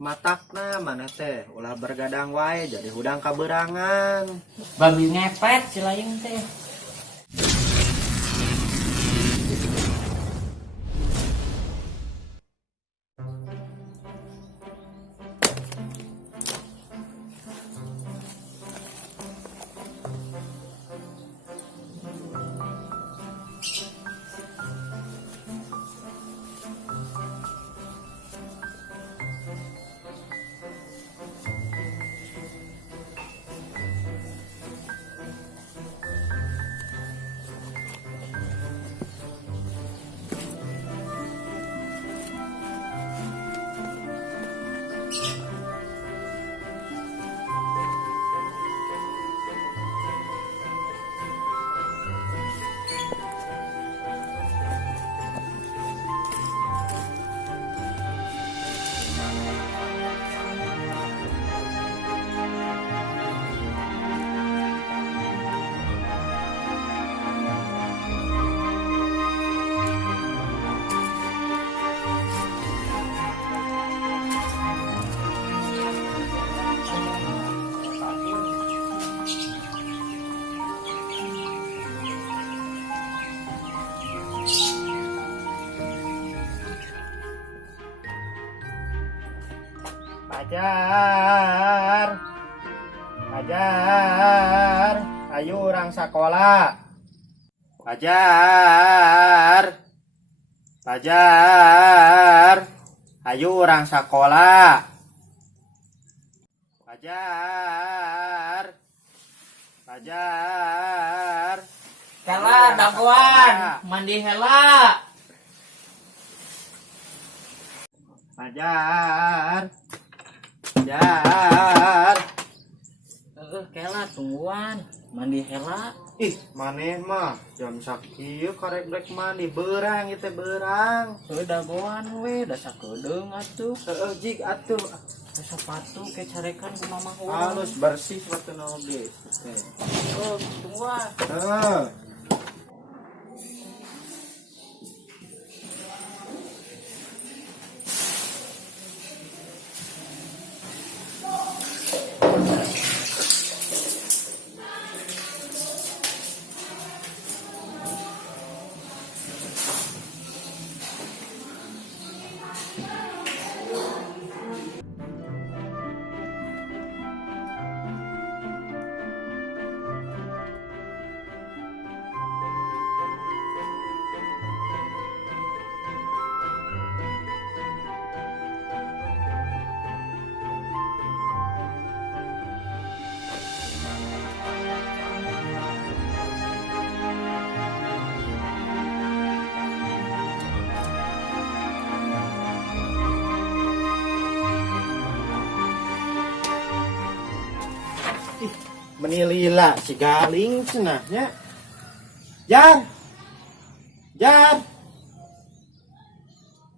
Matakna mana teh ulah bergadang wae jadi hudang kaberangan. Babi ngepet cilaing teh. Ajar, ajar, ayo orang sekolah. Ajar, ajar, ayo orang sekolah. Ajar, ajar. Kala dagoan, mandi hela. Ajar, ajar. Kela tungguan, mandi hela. Ih, maneh mah jam sakieu karek rek mandi beurang ieu teh beurang. Dagoan we, da sakedeung atuh. Heeh, jig atuh. Sepatu ke carekan ku mamah urang. Halus bersih sepatu oge. Tungguan. Heeh. Menilila si galing cenahnya. Jar. Jar.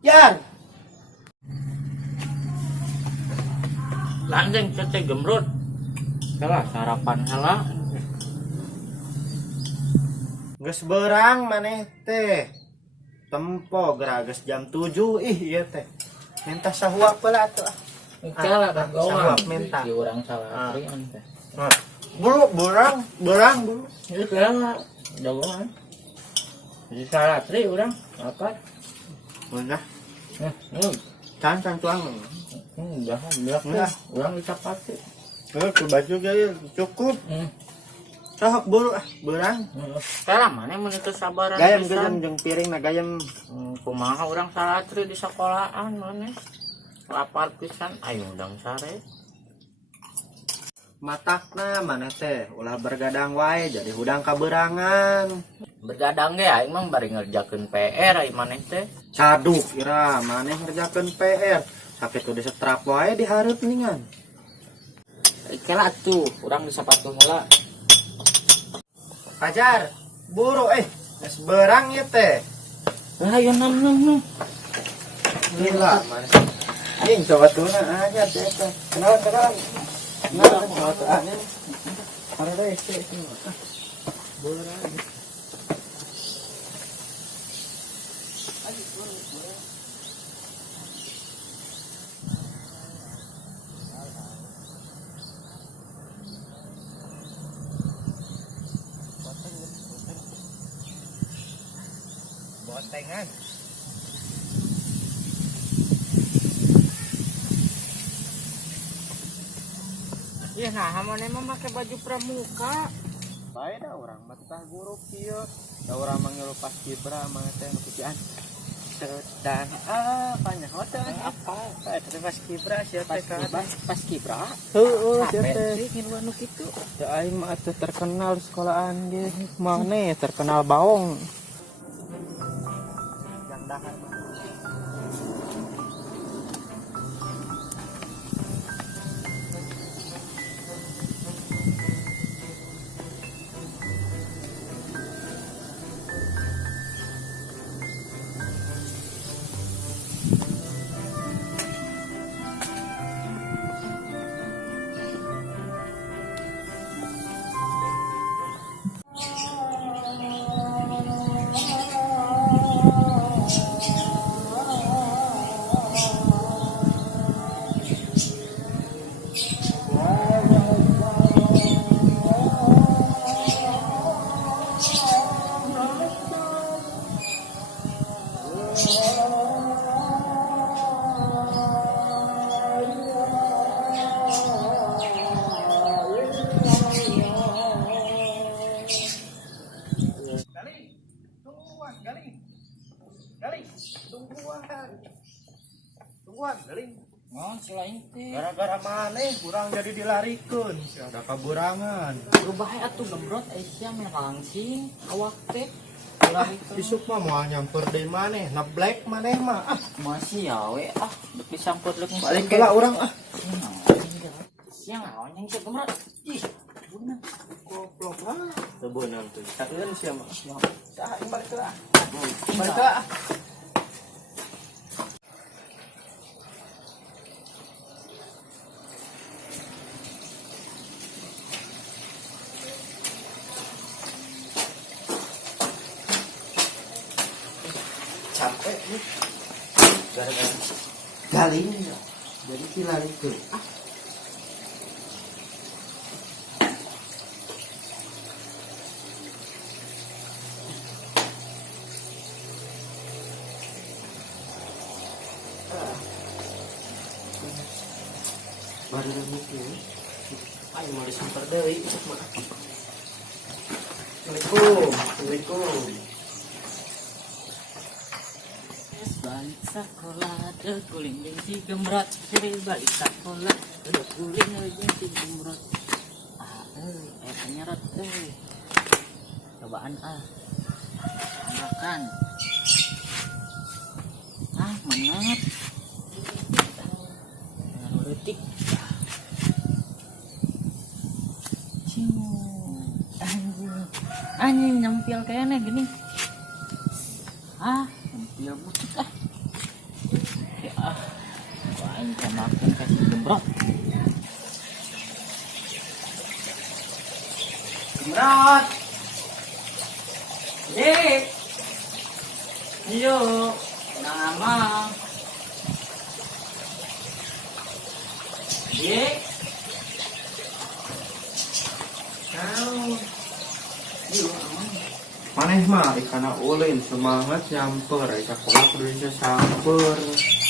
Jar. Lanjeng teh gemrut. Kela sarapan hela. Geus beurang maneh teh. Tempo gerages jam 7 ieu teh. Minta sahuap heula atuh. Kela dagoan. Sahuap minta. Di urang salatrian teh. Bulu beurang bulu. Ieu kela dagoan. Di salatri urang apa? Udah. Can Can tuang. udah Udah. urang dicapati. Ke baju ge cukup. Sok bulu beurang. Kela maneh mun teu sabaran Gayam pisan. jeung piring na gayam. Kumaha urang salatri di sekolahan maneh. Lapar pisan ayo udang sare. Matakna mana teh ulah bergadang wae jadi hudang kaberangan. Bergadang ge aing mah bari ngerjakeun PR ai maneh teh. Caduk ira maneh ngerjakeun PR sakitu disetrap wae dihareup ningan. Kela atuh urang di sepatu heula. Ajar buru geus beurang ieu teh. Lah ya nam. Gila maneh. Ing coba tuna aja teh. Kenal. Nah, kalau tuh aneh, ada deh sih, boleh lagi. Tengan. Iya nah, mana emang pakai baju pramuka. Baik dah orang mata guru kieu. Da urang manggil paskibra mah teh nu kucian. Sedang apa nya hotel apa? Teh paskibra sia teh Paskibra. Heueuh sia Apa teh. sih ngilu anu kitu? Da aing mah atuh terkenal di sekolahan ge. Mane terkenal baong. Yang dahar mah. Tungguan, Galing. Ngon selain teh. Gara-gara maneh kurang jadi dilarikeun, ada kaburangan. Rubah atuh gembrot Asia mah langsing awak teh. Isuk mah moal nyamper deui maneh, na black maneh mah. Masih ya we dek disampeur leuk Balik heula urang Siang naon yang sieu gembrot. Ih, beunang. goblok lah. Teu beunang tuh. Saeun sia mah. Tah balik heula. Balik Balik heula. Capek nih gara-gara Galing jadi dilarikeun. Baru mikir ayo mau disamper deui. Assalamualaikum. balik sekolah deh guling jeung si gembrot jadi balik sekolah udah guling jeung si gembrot penyerot cobaan makan menget detik anjing nyampil kayaknya gini nyampil bucik aing makan kasih gembrot Dek iyo nama Dek Maneh mah ikana ulin semangat nyamper sekolah kudu bisa samper.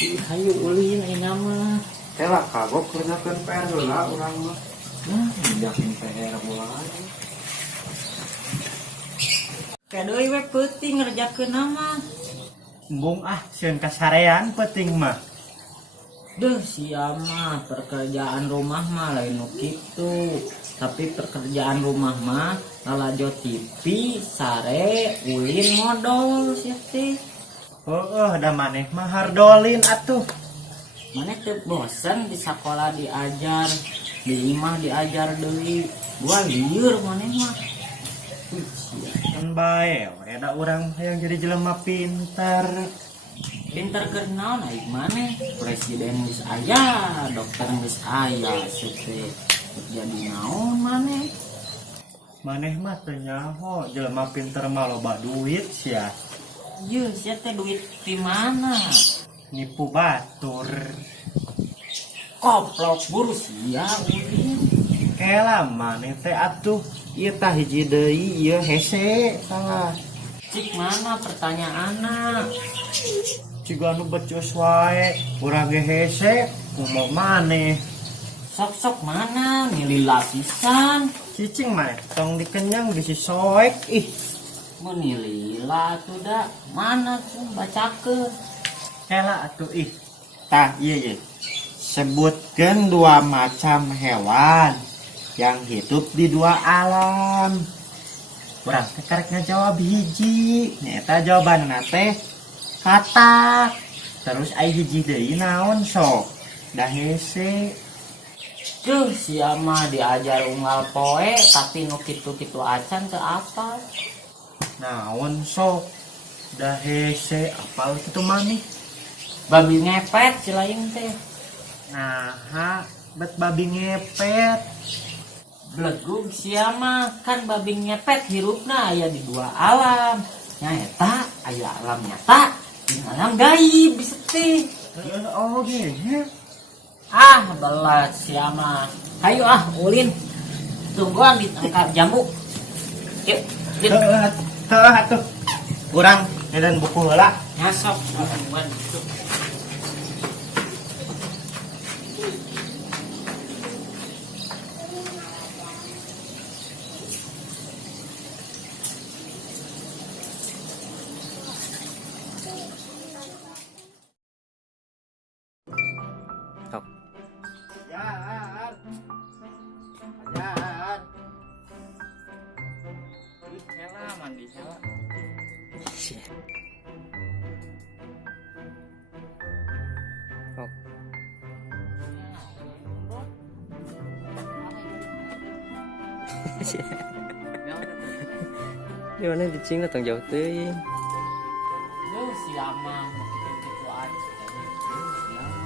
Hayu ulin ini nama Tela kagok kerjakeun PR heula urang mah. ngerjakeun PR mulai kadeui we peuting ngerjakeun nama Embung sieun kasarean penting mah. Duh sia mah pekerjaan rumah mah lain nu kitu. Tapi pekerjaan rumah mah lalajo TV, sare, ulin modal sia teh. Da maneh mah hardolin atuh. Maneh teu bosen di sekolah diajar, di imah diajar deui. Gua lieur maneh mah. Kan bae we da urang yang jadi jelema pintar. Pinter kenal naik maneh. Presiden geus aya, dokter geus aya, sute. Jadi naon maneh? Maneh mah teu nyaho, jelema pinter mah loba duit sia. Ieu sia teh duit di mana? Nipu batur. Koplok buru sia ulin. Kela maneh teh atuh ieu tah hiji deui ieu hese salah. Cik mana pertanyaanna? Ciga anu becus wae, urang ge hese, mau maneh. Sok-sok mana milih lapisan? Cicing mah tong dikenyang bisi soek ih. Menilila tuh dah mana tuh bacakeun. Hela atuh ih. Tah ieu sebutkan dua macam hewan yang hidup di dua alam. Urang teh karek ngajawab hiji, nyata jawabanna teh katak. Terus ai hiji deui naon sok? Da hese. Duh, siapa diajar unggal poe tapi nu kitu-kitu acan teu apal. Naon sok? Da hese apal kitu maneh. Babi ngepet cilaing teh. Nah, bet babi ngepet. Belegug siapa kan babi ngepet hirupna aya di dua alam. Nyata aya alam nyata, jeung alam gaib bisa teh. Oh gini. Ah, belas siapa? Hayu ah, ulin. Tungguan ditangkap jambu. Yuk, yuk. Teuh atuh. Urang ngedan buku heula. Nyasok tungguan gitu. Ajar. Ajar. Ih, hela mandi hela. Oh. Di mana di Cing datang jauh teuing. Duh, siapa kitu-kitu acan. Duh, siapa.